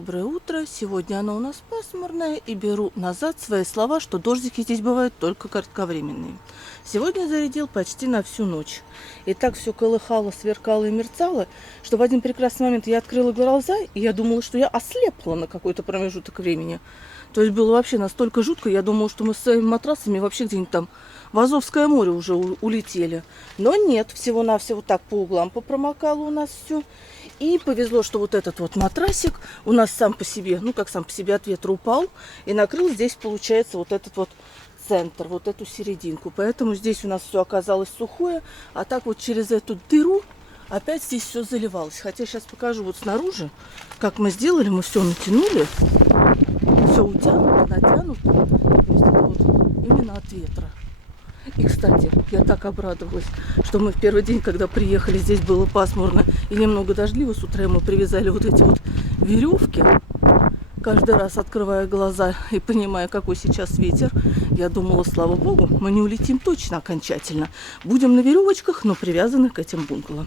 Доброе утро. Сегодня оно у нас пасмурное, и беру назад свои слова, что дождики здесь бывают только кратковременные. Сегодня зарядил почти на всю ночь. И так все колыхало, сверкало и мерцало, что в один прекрасный момент я открыла глаза, и я думала, что я ослепла на какой-то промежуток времени. То есть было вообще настолько жутко, я думала, что мы с своими матрасами вообще где-нибудь там в Азовское море уже улетели. Но нет, всего-навсего так по углам попромокало у нас все. И повезло, что вот этот вот матрасик у нас сам по себе, как сам по себе от ветра упал и накрыл здесь, получается, вот этот вот центр, вот эту серединку. Поэтому здесь у нас все оказалось сухое, а так вот через эту дыру опять здесь все заливалось. Хотя сейчас покажу вот снаружи, как мы сделали, мы все натянули, все утянуто, натянуто. То есть это вот именно от ветра. И, кстати, я так обрадовалась, что мы в первый день, когда приехали, здесь было пасмурно и немного дождливо. С утра мы привязали вот эти вот веревки. Каждый раз открывая глаза и понимая, какой сейчас ветер, я думала, слава богу, мы не улетим точно окончательно. Будем на веревочках, но привязаны к этим бунгало.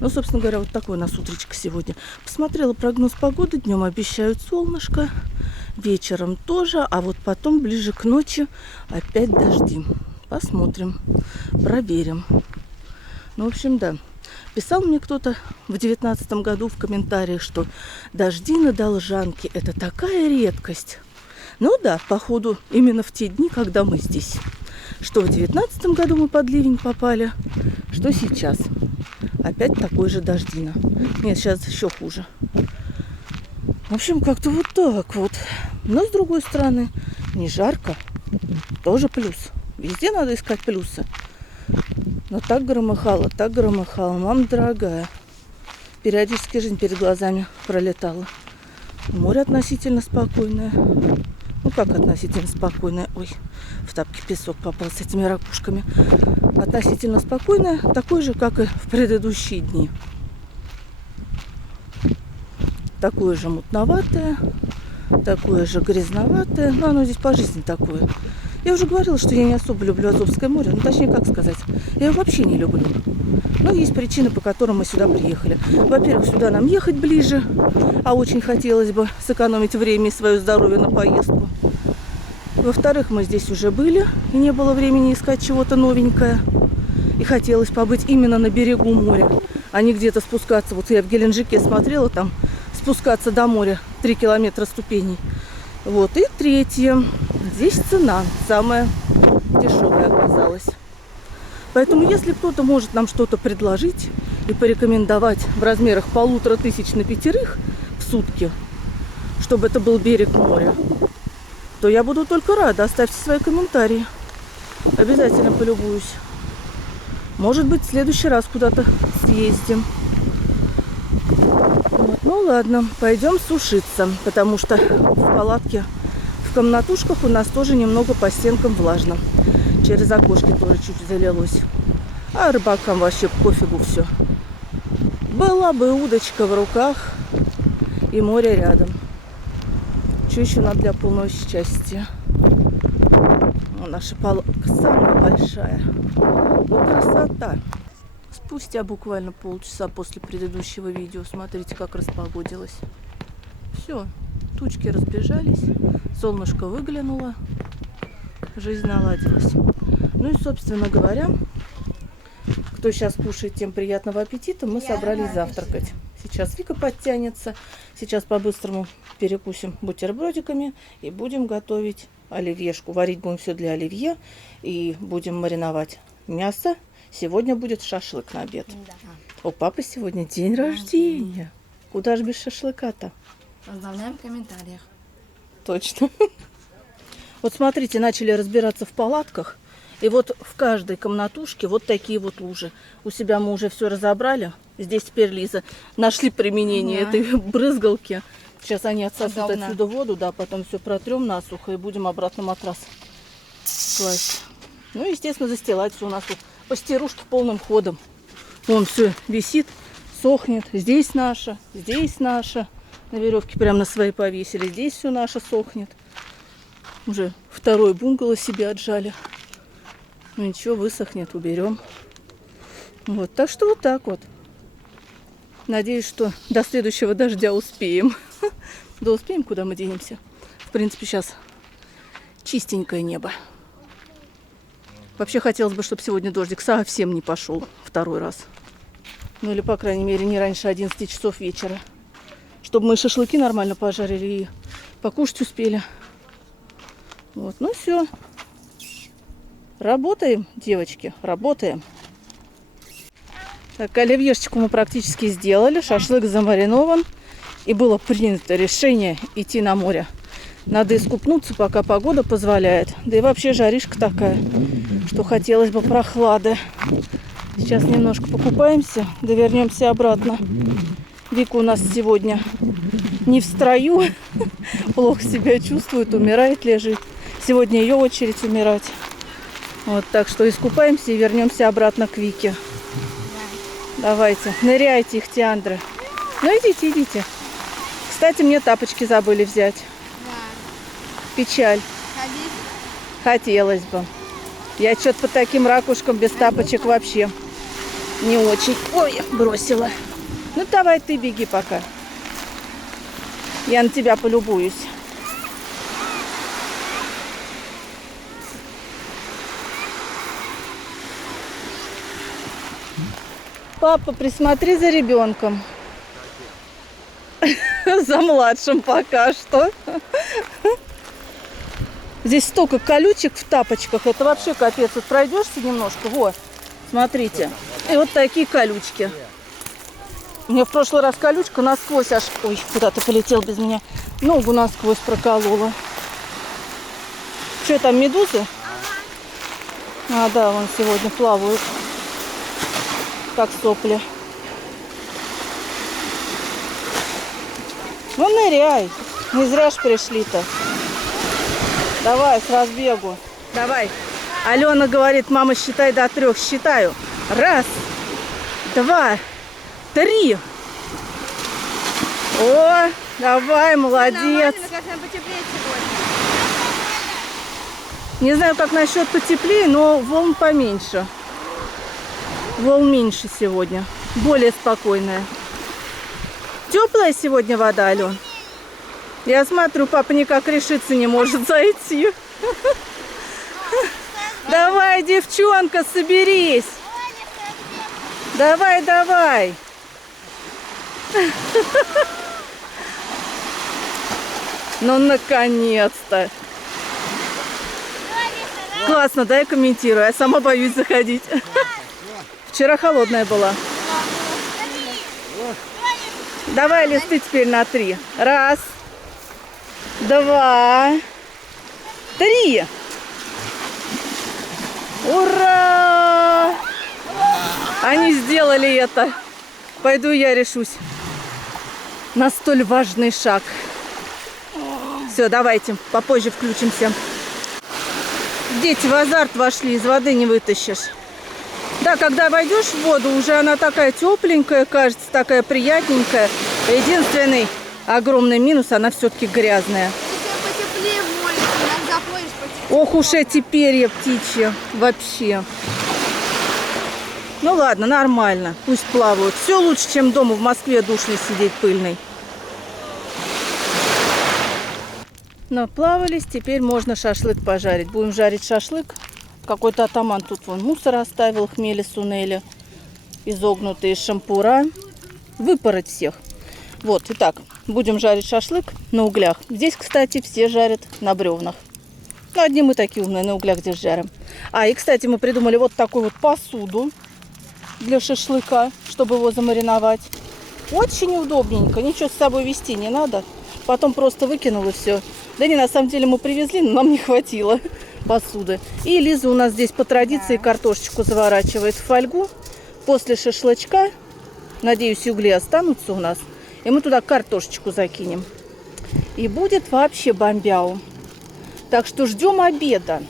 Ну, собственно говоря, вот такое у нас утречко сегодня. Посмотрела прогноз погоды. Днем обещают солнышко, вечером тоже, а вот потом, ближе к ночи, опять дожди. Посмотрим, проверим. Ну, в общем, да. Писал мне кто-то в 19-м году в комментариях, что дожди на Должанке – это такая редкость. Ну да, походу, именно в те дни, когда мы здесь. Что в 19-м году мы под ливень попали, что сейчас. Опять такой же дождина. Нет, сейчас еще хуже. В общем, как-то вот так вот. Но, с другой стороны, не жарко. Тоже плюс. Везде надо искать плюсы. Но так громыхало, мама дорогая. Периодически жизнь перед глазами пролетала. Море относительно спокойное. Ну, как относительно спокойное? Ой, в тапки песок попал с этими ракушками. Относительно спокойное, такое же, как и в предыдущие дни. Такое же мутноватое, такое же грязноватое. Но оно здесь по жизни такое. Я уже говорила, что я не особо люблю Азовское море. Ну, точнее, как сказать, я его вообще не люблю. Но есть причины, по которым мы сюда приехали. Во-первых, сюда нам ехать ближе, а очень хотелось бы сэкономить время и свое здоровье на поездку. Во-вторых, мы здесь уже были, и не было времени искать чего-то новенькое. И хотелось побыть именно на берегу моря, а не где-то спускаться. Вот я в Геленджике смотрела, там спускаться до моря 3 километра ступеней. Вот. И третье. Здесь цена самая дешевая оказалась. Поэтому, если кто-то может нам что-то предложить и порекомендовать в размерах 1500 на 5 в сутки, чтобы это был берег моря, то я буду только рада. Оставьте свои комментарии. Обязательно полюбуюсь. Может быть, в следующий раз куда-то съездим. Вот. Ну ладно, пойдем сушиться, потому что в палатке, в комнатушках у нас тоже немного по стенкам влажно. Через окошки тоже чуть залилось. А рыбакам вообще пофигу все. Была бы удочка в руках и море рядом. Что еще надо для полного счастья? О, наша палатка самая большая. Ну, красота. Спустя буквально полчаса после предыдущего видео, смотрите, как распогодилось. Все, тучки разбежались, солнышко выглянуло, жизнь наладилась. Ну и, собственно говоря, кто сейчас кушает, тем приятного аппетита. Мы собрались завтракать. Сейчас Вика подтянется. Сейчас по-быстрому перекусим бутербродиками и будем готовить оливьешку. Варить будем все для оливье и будем мариновать мясо. Сегодня будет шашлык на обед. Да. У папы сегодня день рождения. Куда же без шашлыка-то? Оставляем в комментариях. Точно. Вот смотрите, начали разбираться в палатках. И вот в каждой комнатушке вот такие вот лужи. У себя мы уже все разобрали. Здесь теперь, Лиза, нашли применение этой брызгалки. Сейчас они отсосут отсюда воду, да, потом все протрем насухо и будем обратно матрас класть. Ну, естественно, застилать все у нас тут по стирушке полным ходом. Вон все висит, сохнет. Здесь наша, здесь наша. На веревке прямо на своей повесили. Здесь все наше сохнет. Уже второй бунгало себе отжали. Ну ничего, высохнет, уберем. Вот, так что вот так вот. Надеюсь, что до следующего дождя успеем. Да успеем, куда мы денемся. В принципе, сейчас чистенькое небо. Вообще хотелось бы, чтобы сегодня дождик совсем не пошел второй раз. Ну или, по крайней мере, не раньше 11 часов вечера. Чтобы мы шашлыки нормально пожарили и покушать успели. Вот, ну все. Работаем, девочки, работаем. Так, оливьешечку мы практически сделали. Шашлык замаринован. И было принято решение идти на море. Надо искупнуться, пока погода позволяет. Да и вообще жаришка такая, что хотелось бы прохлады. Сейчас немножко покупаемся, да вернемся обратно. Вика у нас сегодня не в строю, плохо себя чувствует, умирает, лежит. Сегодня ее очередь умирать. Вот, так что искупаемся и вернемся обратно к Вике. Давайте, ныряйте, ихтиандры. Ну идите, идите. Кстати, мне тапочки забыли взять. Печаль. Хотелось бы. Я что-то по таким ракушкам без тапочек вообще не очень. Ой, бросила. Ну давай ты беги пока. Я на тебя полюбуюсь. Папа, присмотри за ребенком. За младшим пока что. Здесь столько колючек в тапочках. Это вообще капец. Вот пройдешься немножко. Вот, смотрите. И вот такие колючки. У меня в прошлый раз колючка насквозь аж... Ой, куда-то полетел без меня. Ногу насквозь проколола. Что там, медузы? А, да, вон сегодня плавают. Как сопли. Ну, ныряй. Не зря ж пришли-то. Давай, с разбегу. Давай. Алена говорит, мама, считай до 3. Считаю. 1, 2, 3. О, давай, молодец. Не знаю, как насчет потеплее, но волн поменьше. Волн меньше сегодня. Более спокойная. Теплая сегодня вода, Ален? Я смотрю, папа никак решиться не может зайти. Давай, девчонка, соберись. Давай, давай. Ну, наконец-то. Классно, да, я комментирую. Я сама боюсь заходить. Вчера холодная была. Давай листы теперь на 3. 1, 2, 3. Ура! Они сделали это. Пойду я решусь на столь важный шаг. Все, давайте, попозже включимся. Дети в азарт вошли, из воды не вытащишь. Да, когда войдешь в воду, уже она такая тепленькая, кажется, такая приятненькая. Единственный огромный минус, она все-таки грязная. Ох уж эти перья птичьи вообще. Ну ладно, нормально, пусть плавают. Все лучше, чем дома в Москве душной сидеть пыльной. Наплавались, теперь можно шашлык пожарить. Будем жарить шашлык. Какой-то атаман тут вон мусор оставил, хмели, сунели, изогнутые шампура. Выпороть всех. Вот, итак, будем жарить шашлык на углях. Здесь, кстати, все жарят на бревнах. Ну, одни мы такие умные, на углях здесь жарим. А, и, кстати, мы придумали вот такую вот посуду для шашлыка, чтобы его замариновать. Очень удобненько, ничего с собой везти не надо. Потом просто выкинул и все. Да не, на самом деле мы привезли, но нам не хватило посуды. И Лиза у нас здесь по традиции картошечку заворачивает в фольгу. После шашлычка, надеюсь, угли останутся у нас. И мы туда картошечку закинем. И будет вообще бомбяу. Так что ждем обеда.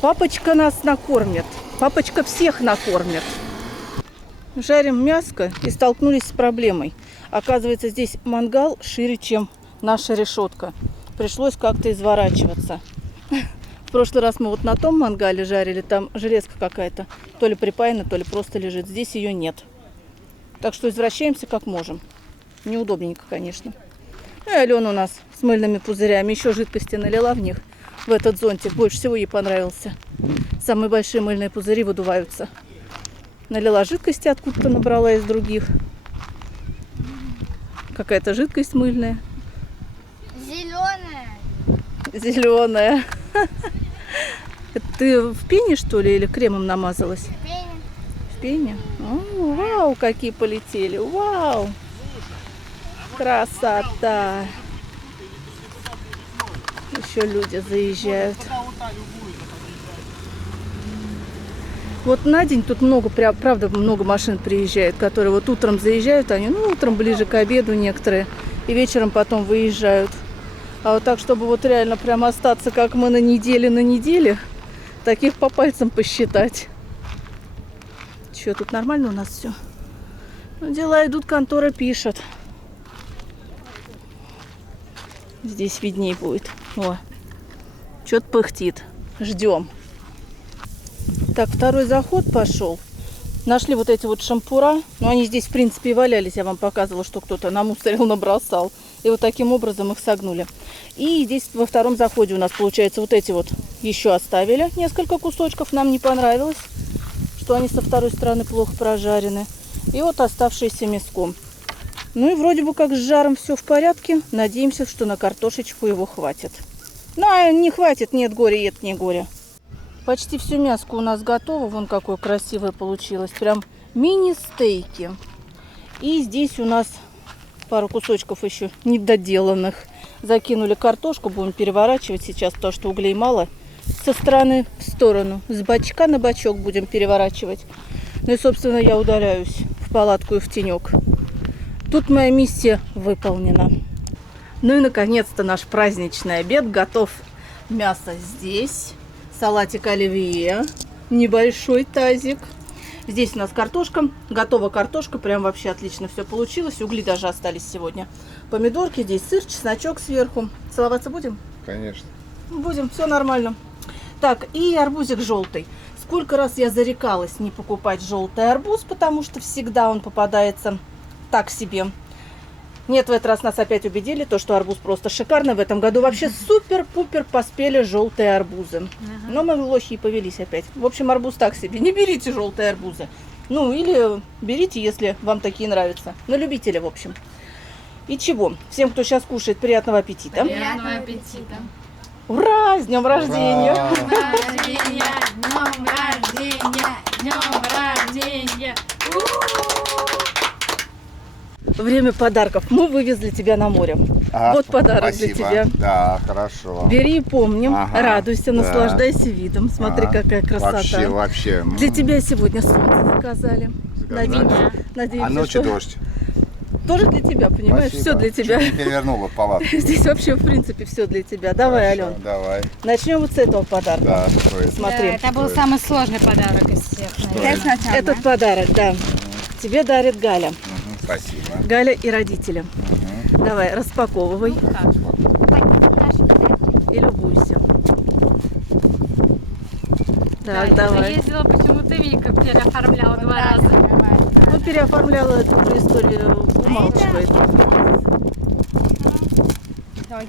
Папочка нас накормит. Папочка всех накормит. Жарим мяско и столкнулись с проблемой. Оказывается, здесь мангал шире, чем наша решетка. Пришлось как-то изворачиваться. В прошлый раз мы вот на том мангале жарили. Там железка какая-то. То ли припаяна, то ли просто лежит. Здесь ее нет. Так что извращаемся как можем. Неудобненько, конечно. Ну и Алена у нас с мыльными пузырями. Еще жидкости налила в них, в этот зонтик. Больше всего ей понравился. Самые большие мыльные пузыри выдуваются. Налила жидкости, откуда-то набрала из других. Какая-то жидкость мыльная. Зеленая. Зеленая. Это ты в пене, что ли, или кремом намазалась? Пень. В пене? О, вау, какие полетели. Вау. Красота. Еще люди заезжают. Вот на день тут много, правда, много машин приезжает, которые вот утром заезжают, они, ну, утром ближе к обеду некоторые, и вечером потом выезжают. А вот так, чтобы вот реально прямо остаться, как мы на неделе, таких по пальцам посчитать. Что, тут нормально у нас все? Ну, дела идут, контора пишет. Здесь видней будет. О, что-то пыхтит. Ждем. Так, второй заход пошел. Нашли вот эти вот шампура. Но они здесь, в принципе, и валялись. Я вам показывала, что кто-то намусорил, набросал. И вот таким образом их согнули. И здесь во втором заходе у нас, получается, вот эти вот еще оставили. Несколько кусочков. Нам не понравилось, что они со второй стороны плохо прожарены. И вот оставшиеся мяском. Ну и вроде бы как с жаром все в порядке. Надеемся, что на картошечку его хватит. Ну, не хватит, нет горя, нет не горя. Почти все мяско у нас готово. Вон какое красивое получилось. Прям мини-стейки. И здесь у нас пару кусочков еще недоделанных. Закинули картошку. Будем переворачивать сейчас, потому что углей мало. Со стороны в сторону. С бачка на бачок будем переворачивать. Ну и, собственно, я удаляюсь в палатку и в тенек. Тут моя миссия выполнена. Ну и, наконец-то, наш праздничный обед готов. Мясо здесь. Салатик оливье. Небольшой тазик. Здесь у нас картошка. Готова картошка. Прям вообще отлично все получилось. Угли даже остались сегодня. Помидорки. Здесь сыр, чесночок сверху. Целоваться будем? Конечно. Будем. Все нормально. Так, и арбузик желтый. Сколько раз я зарекалась не покупать желтый арбуз, потому что всегда он попадается так себе. Нет, в этот раз нас опять убедили, то, что арбуз просто шикарный. В этом году вообще супер-пупер поспели желтые арбузы. Но мы лохи и повелись опять. В общем, арбуз так себе. Не берите желтые арбузы. Ну, или берите, если вам такие нравятся. На любителя, в общем. И чего? Всем, кто сейчас кушает, приятного аппетита. Приятного аппетита. Ура! С днем рождения! Днем рождения! Днем рождения! Днем рождения! Время подарков. Мы вывезли тебя на море. Вот подарок спасибо. для тебя. Да, хорошо. Бери и помни. Ага, радуйся, да. наслаждайся видом. Смотри, Ага. какая красота. Вообще. Для тебя сегодня солнце заказали. Заказали. Надеемся, А ночью что... дождь. Тоже для тебя, понимаешь? Спасибо. Все для тебя. Чуть не перевернула палатку. Здесь вообще, в принципе, все для тебя. Давай, Хорошо, Ален. Давай. Начнем вот с этого подарка. Да, что это? Смотри. Это был самый сложный подарок из всех, наверное. Этот подарок, да. Тебе дарит Галя. Мгм, спасибо. Галя и родители. Давай, распаковывай. И любуйся. Так, давай. Ездила почему-то Вика, переоформляла 2 раза. Ну, переоформляла эту уже историю, умалчивает. Так,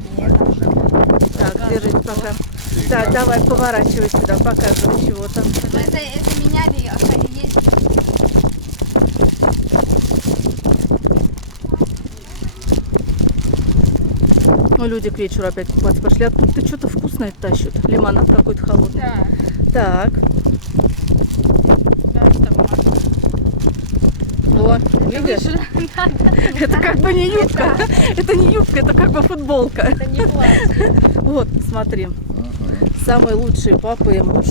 держись пока. Так, давай, поворачивай сюда, показывай, чего там. Это меняли, есть. Ну, люди к вечеру опять купаться пошли. Откуда-то что-то вкусное тащут. Лимонад какой-то холодный. Да. Так. Да, что О, видишь? Это как бы не юбка. Это не юбка, это как бы футболка. Это не платье. Вот, смотри. Самый лучший папа и муж.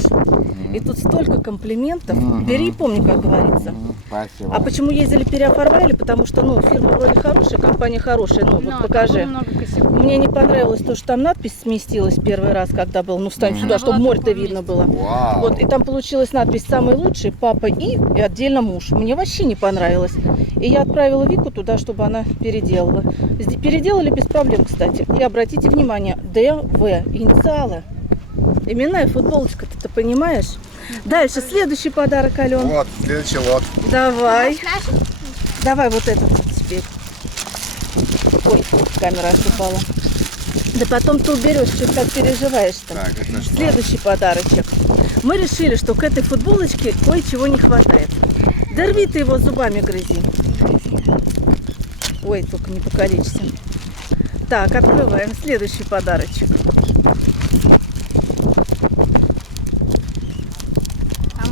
И тут столько комплиментов. Бери и помни, как говорится. Спасибо. А почему ездили, переоформляли? Потому что, ну, фирма вроде хорошая, компания хорошая. Ну, вот покажи. Много косяков. Мне не понравилось то, что там надпись сместилась первый раз, когда был. Ну, встань сюда, чтобы море-то видно было. Вау. Вот, и там получилась надпись «Самый лучший, папа и отдельно муж». Мне вообще не понравилось. И я отправила Вику туда, чтобы она переделала. Переделали без проблем, кстати. И обратите внимание, ДВ, инициалы. Именная футболочка, ты понимаешь? Дальше, следующий подарок, Ален. Вот, следующий лот. Давай. Давай вот этот вот теперь. Ой, камера упала. Да потом ты уберешь, что так переживаешь-то. Так, это что? Следующий подарочек. Мы решили, что к этой футболочке кое-чего не хватает. Да рви ты его зубами грызи. Ой, только не покалечься. Так, открываем следующий подарочек.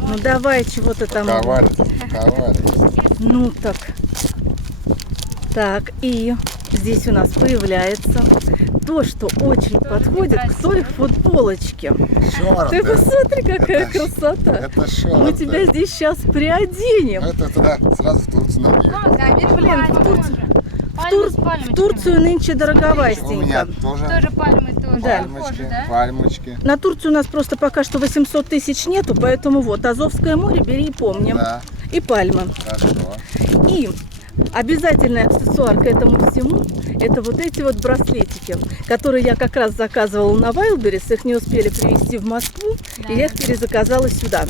Ну давай, чего ты там. Коварится. Ну так. Так, и здесь у нас появляется то, что очень подходит к той футболочке. Ты посмотри, какая красота. Это шорты. Мы тебя здесь сейчас приоденем. Это туда сразу в Турцию надо ехать. Да, видишь, Блин, в пальмы Турцию. тоже. В Турцию нынче У меня дороговастенько. Тоже пальмы тоже. Да. пальмочки, пальмочки. На Турцию у нас просто пока что 800 тысяч нету, поэтому вот Азовское море бери и помни. Да, И пальмы. хорошо. И обязательный аксессуар к этому всему — это вот эти вот браслетики, которые я как раз заказывала на Wildberries, их не успели привезти в Москву, и я их перезаказала сюда.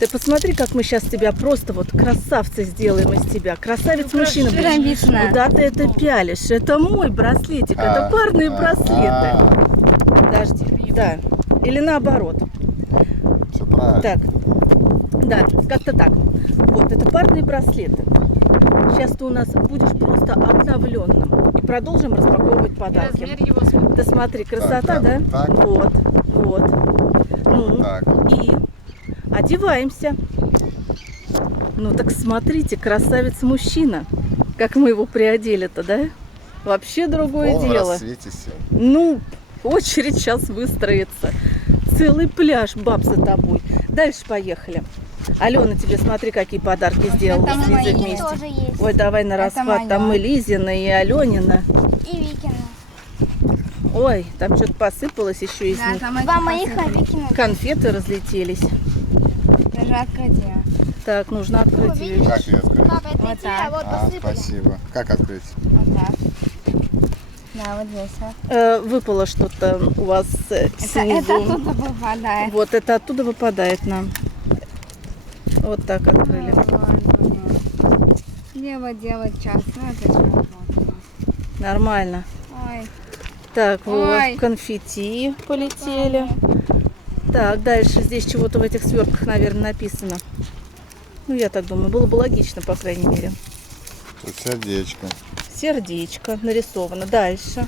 Ты посмотри, как мы сейчас тебя просто вот красавца сделаем из тебя. Красавец мужчина будешь. Пирамидно. Куда ты это пялишь? Это мой браслетик, это парные браслеты. Подожди, да. Или наоборот. Все правильно. Так, да, как-то так. Вот, это парные браслеты. Сейчас ты у нас будешь просто обновленным. И продолжим распаковывать подарки. Размер его сколько? Ты смотри, красота, Так, да? так. Вот, вот. Ну, Так. и одеваемся. Ну так смотрите, красавец-мужчина. Как мы его приодели-то, да? Вообще другое Пол в дело. рассвете сел. Ну, очередь сейчас выстроится. Целый пляж баб за тобой. Дальше поехали. Алена, тебе смотри, какие подарки сделала там с Лизой мои вместе. тоже есть. Ой, давай на Это расхват. Там моё. и Лизина, и Аленина. И Викина. Ой, там что-то посыпалось еще из Да, них. там два моих, а Викина. Конфеты разлетелись. Даже открытие. Так, нужно открыть ее. Как ее открыть? Папа, это Вот не тебе, вот А, посыпали. спасибо. Как открыть? Вот так. Да, вот здесь вот. Выпало что-то у вас Это снизу. оттуда выпадает. Вот это оттуда выпадает нам. Вот так открыли. Делать час. Ну, это что? Нормально. Ой. Так, вот, Ой. конфетти полетели. Так, дальше здесь чего-то в этих свертках, наверное, написано. Ну, я так думаю, было бы логично, по крайней мере. Тут сердечко. Сердечко нарисовано. Дальше.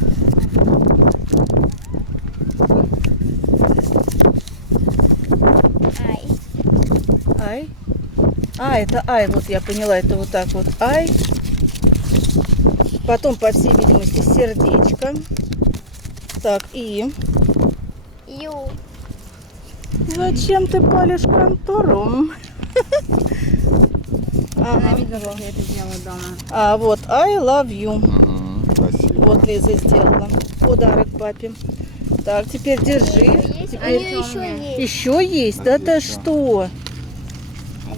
Ай. Ай. А, это ай, вот я поняла, это вот так вот ай. Потом, по всей видимости, сердечко. Так, и... Ю. Зачем ты палишь контору? Она Ага. видела, как я это делаю дома. А вот I love you. Спасибо. Вот Лиза сделала. Подарок папе. Так, теперь держи. Они Теперь еще есть. еще есть. Да ты Отлично. что?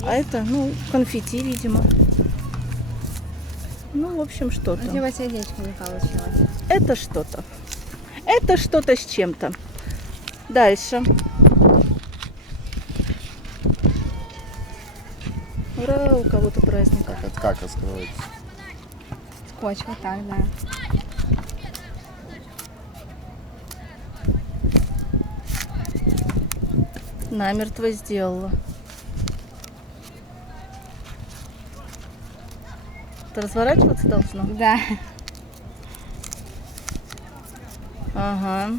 А это, ну, конфетти, видимо. Ну, в общем, У что-то. тебя сердечко не получилось. Это что-то. Это что-то с чем-то. Дальше. Ура, у кого-то праздник. Как это как открывается? Скотч вот так, да. Намертво сделала. Это разворачиваться должно? Да. Ага.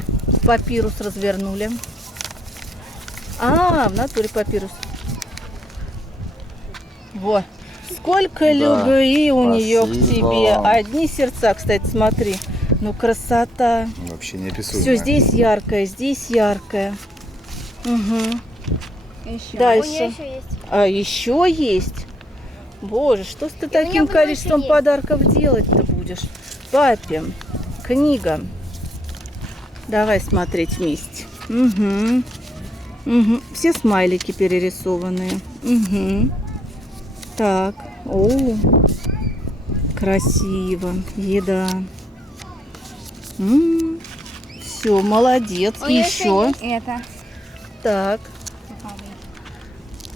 Папирус развернули. А, в натуре папирус. Во. Сколько Да, любви у нее к спасибо. тебе. Одни сердца, кстати, смотри. Ну, красота. Вообще неописуемо. Все здесь яркое. Угу. Еще. Дальше. У нее еще есть. А еще есть. Боже, что ж ты таким меня больше количеством есть. подарков делать-то будешь? Папе, книга. Давай смотреть вместе. Угу. Угу. Все смайлики перерисованные. Угу. Так. О, красиво. Еда. Все, молодец. У нее Еще. есть это. Так.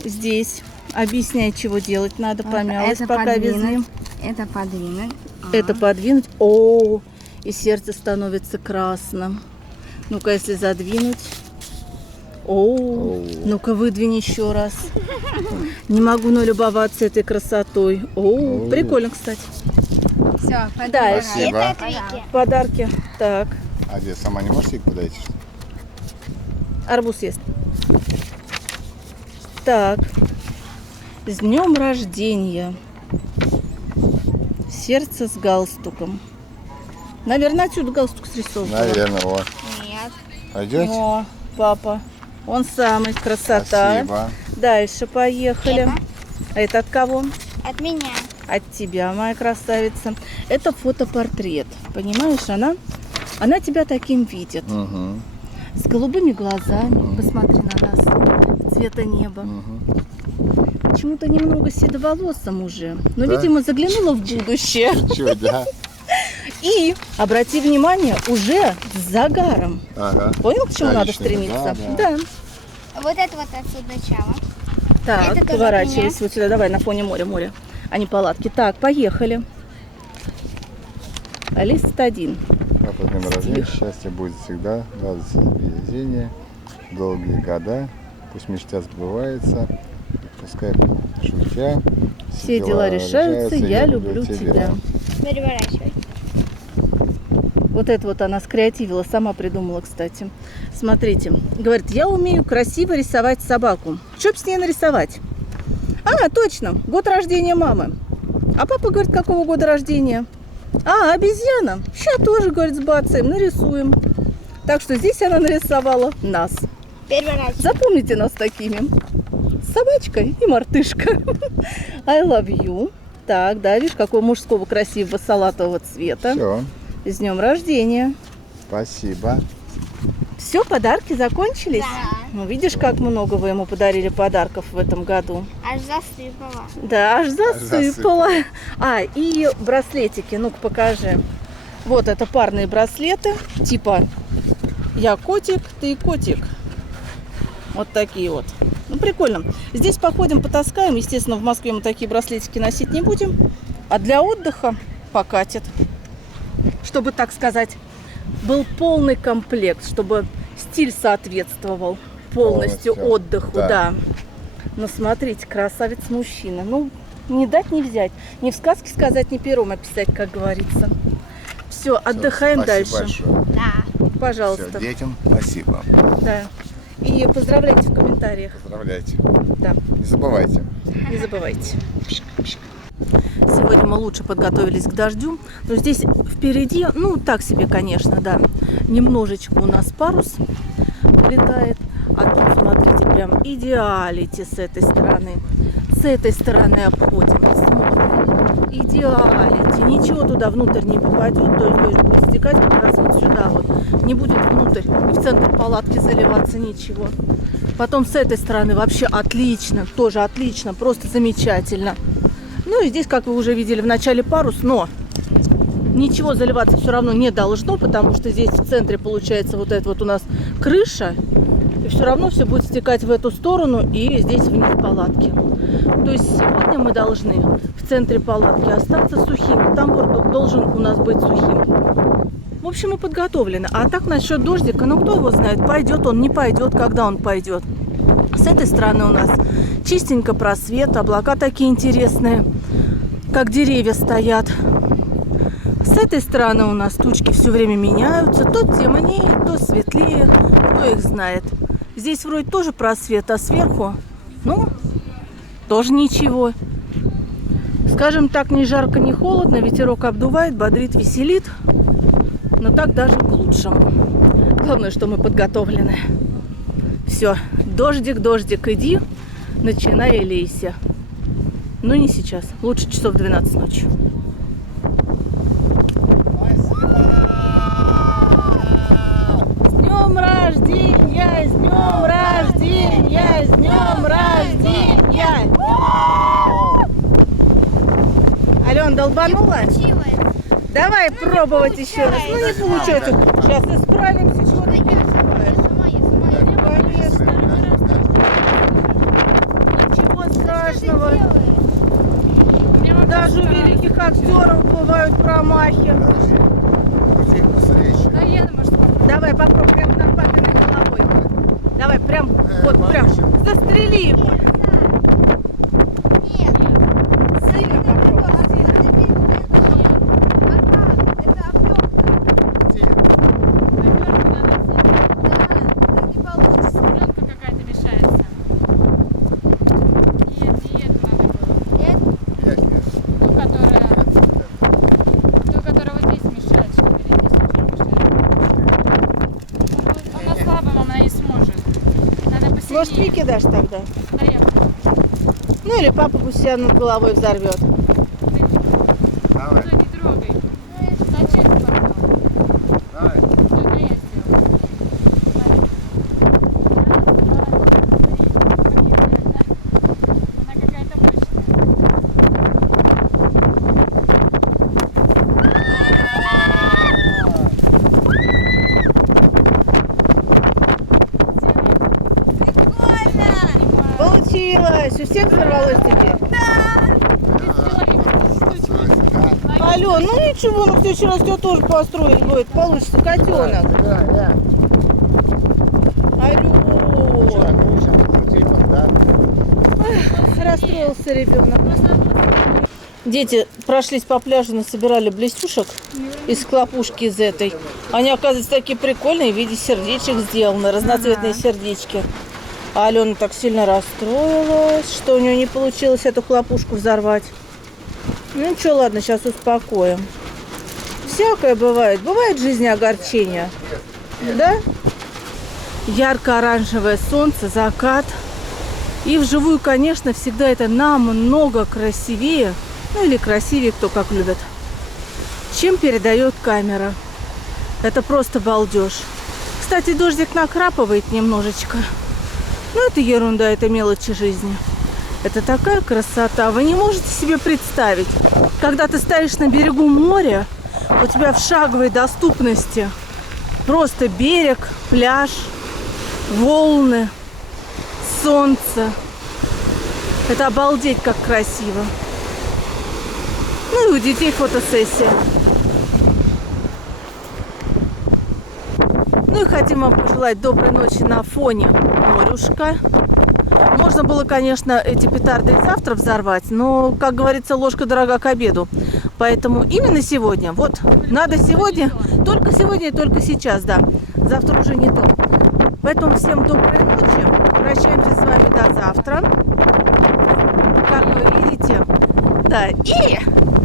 Здесь Объясняй, чего делать надо. Вот Помялась, это пока подвинуть. везли. Это подвинуть. Это подвинуть. О, и сердце становится красным. Ну-ка, если задвинуть. О, ну-ка, выдвинь еще раз. Не могу налюбоваться этой красотой. О, прикольно, кстати. Все, Дальше. Спасибо. Подарки. Так, А где, сама не можешь их подойти? Что ли? арбуз ест. Так, с днем рождения. Сердце с галстуком. Наверное, отсюда галстук срисован. Наверное, вот. Нет. Пойдете? О, папа. Он самый, красота. Спасибо. Дальше поехали. А это от кого? От меня. От тебя, моя красавица. Это фотопортрет. Понимаешь, она тебя таким видит. Угу. С голубыми глазами. Посмотри на нас. Цвета неба. Почему-то немного седоволосым уже. Но, Да? видимо, заглянула в будущее. Чего, да? И, обрати внимание, уже с загаром. Ага. Понял, к чему надо Коричневый, стремиться? да. Вот это вот отсюда начало. Так, Это тоже поворачивайся вот сюда. Давай на фоне моря, а не палатки. Так, поехали. Лист 1. Папа, с днем рождения, счастье будет всегда, радость и везение, долгие года, пусть мечта сбывается, пускай шутя, Все дела решаются, я люблю тебя. Переворачивай. Вот это вот она скреативила, сама придумала, кстати. Смотрите, говорит, я умею красиво рисовать собаку. Что б с ней нарисовать? А, точно, год рождения мамы. А папа говорит, какого года рождения? А, обезьяна. Сейчас тоже, говорит, сбацаем, нарисуем. Так что здесь она нарисовала нас. Переворачивай. Запомните нас такими. Собачка и мартышка. I love you. Так, да, видишь, какого мужского красивого салатового цвета. Все, С днем рождения. спасибо. Все, подарки закончились? Да. Ну, видишь, как много вы ему подарили подарков в этом году. Аж засыпала. Да, аж засыпала. Засыпала. А, и браслетики, ну-ка покажи. Вот это парные браслеты, типа я котик, ты котик. Вот такие вот. Ну, прикольно. Здесь походим, потаскаем. Естественно, в Москве мы такие браслетики носить не будем. А для отдыха покатит. Чтобы, так сказать, был полный комплект, чтобы стиль соответствовал полностью Полностью, отдыху, да. да. Ну, смотрите, красавец-мужчина. Ну, не дать, не взять. Ни в сказке сказать, ни пером описать, как говорится. Все, отдыхаем Спасибо дальше. большое. Да. Пожалуйста. Все, детям спасибо. Да. И поздравляйте в комментариях. Поздравляйте. Да, Не забывайте. не забывайте. Сегодня мы лучше подготовились к дождю. Но здесь впереди, ну, так себе, конечно, да. Немножечко у нас парус летает. А тут, смотрите, прям идеалити с этой стороны. С этой стороны обходим, смотрим. Идеалити. Ничего туда внутрь не попадет, только будет стекать как раз вот сюда вот. Не будет внутрь и в центр палатки заливаться ничего. Потом с этой стороны вообще отлично, тоже отлично, просто замечательно. Ну и здесь, как вы уже видели, в начале парус, но ничего заливаться все равно не должно, потому что здесь в центре получается вот это вот у нас крыша. И все равно все будет стекать в эту сторону и здесь вниз палатки. То есть сегодня мы должны в центре палатки остаться сухими. Там бурдюк должен у нас быть сухим. В общем, мы подготовлены. А так насчет дождика, ну кто его знает, пойдет он, не пойдет, когда он пойдет. С этой стороны у нас чистенько просвет, облака такие интересные, как деревья стоят. С этой стороны у нас тучки все время меняются, то темнеет, то светлее, кто их знает. Здесь вроде тоже просвет, а сверху, ну, тоже ничего. Скажем так, ни жарко, ни холодно, ветерок обдувает, бодрит, веселит. Но так даже к лучшему. Главное, что мы подготовлены. Все, дождик, дождик, иди, начинай и лейся. Но не сейчас, лучше часов 12 ночи. С днем рождения, с днем рождения, с днем рождения! Ален, долбанула? Давай пробовать еще раз. Ну не получается. Сейчас исправимся, чего ты переживаешь. Конечно. Ничего страшного. страшного. Даже у великих актеров бывают промахи. Подожди. Крути посмотри. Да я думаю, что попробую. Давай попробуй прям над папиной головой. Давай прям, вот прям. Застрели его. Нет. Сильно попробуй. Это оплетка. Наверное, надо Да, так не получится. Пленка какая-то мешается. И эту надо было. Нет? Ту, которая вот здесь мешает, что ли, здесь очень мешает. Она слабая, мама, она не сможет. Надо посильнее. Может, пики дашь тогда? Да я. Ну или папа пусть себя над головой взорвет. Давай, Что, не трогай. Зачем ты попробовал? давай. Что я сделала? Она какая-то мощная. Получилось! У всех сорвалось теперь? Ален, ну ничего, ну в следующий раз тебя тоже построить будет. Получится котенок. Да. Ален. Крути, да. Расстроился ребенок. Дети прошлись по пляжу, насобирали блестюшек из хлопушки из этой. Они, оказывается, такие прикольные, в виде сердечек сделаны, разноцветные сердечки. А Алена так сильно расстроилась, что у нее не получилось эту хлопушку взорвать. Ну ничего, ладно, сейчас успокоим. Всякое бывает. Бывает в жизни огорчение. Да? Ярко-оранжевое солнце, закат. И вживую, конечно, всегда это намного красивее, ну или красивее, кто как любит, чем передает камера. Это просто балдеж. Кстати, дождик накрапывает немножечко. Но это ерунда, это мелочи жизни. Это такая красота. Вы не можете себе представить, когда ты стоишь на берегу моря, у тебя в шаговой доступности просто берег, пляж, волны, солнце. Это обалдеть, как красиво. Ну и у детей фотосессия. Ну и хотим вам пожелать доброй ночи на фоне морюшка. Можно было, конечно, эти петарды и завтра взорвать, но, как говорится, ложка дорога к обеду. Поэтому именно сегодня, вот, надо сегодня, только сейчас, да. Завтра уже не то. Поэтому всем доброй ночи. Прощаемся с вами до завтра. Как вы видите, да, и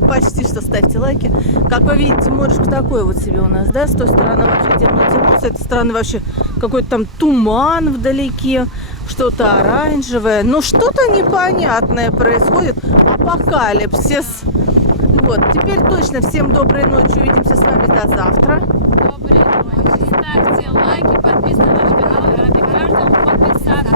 почти что ставьте лайки. Как вы видите, морюшка такой вот себе у нас, да, с той стороны вообще темно-темно, с этой стороны вообще какой-то там туман вдалеке, что-то оранжевое, но что-то непонятное происходит, апокалипсис. Вот, теперь точно всем доброй ночи, увидимся с вами до завтра. Доброй ночи. Ставьте лайки, подписывайтесь на наш канал. Рады каждому подписаться.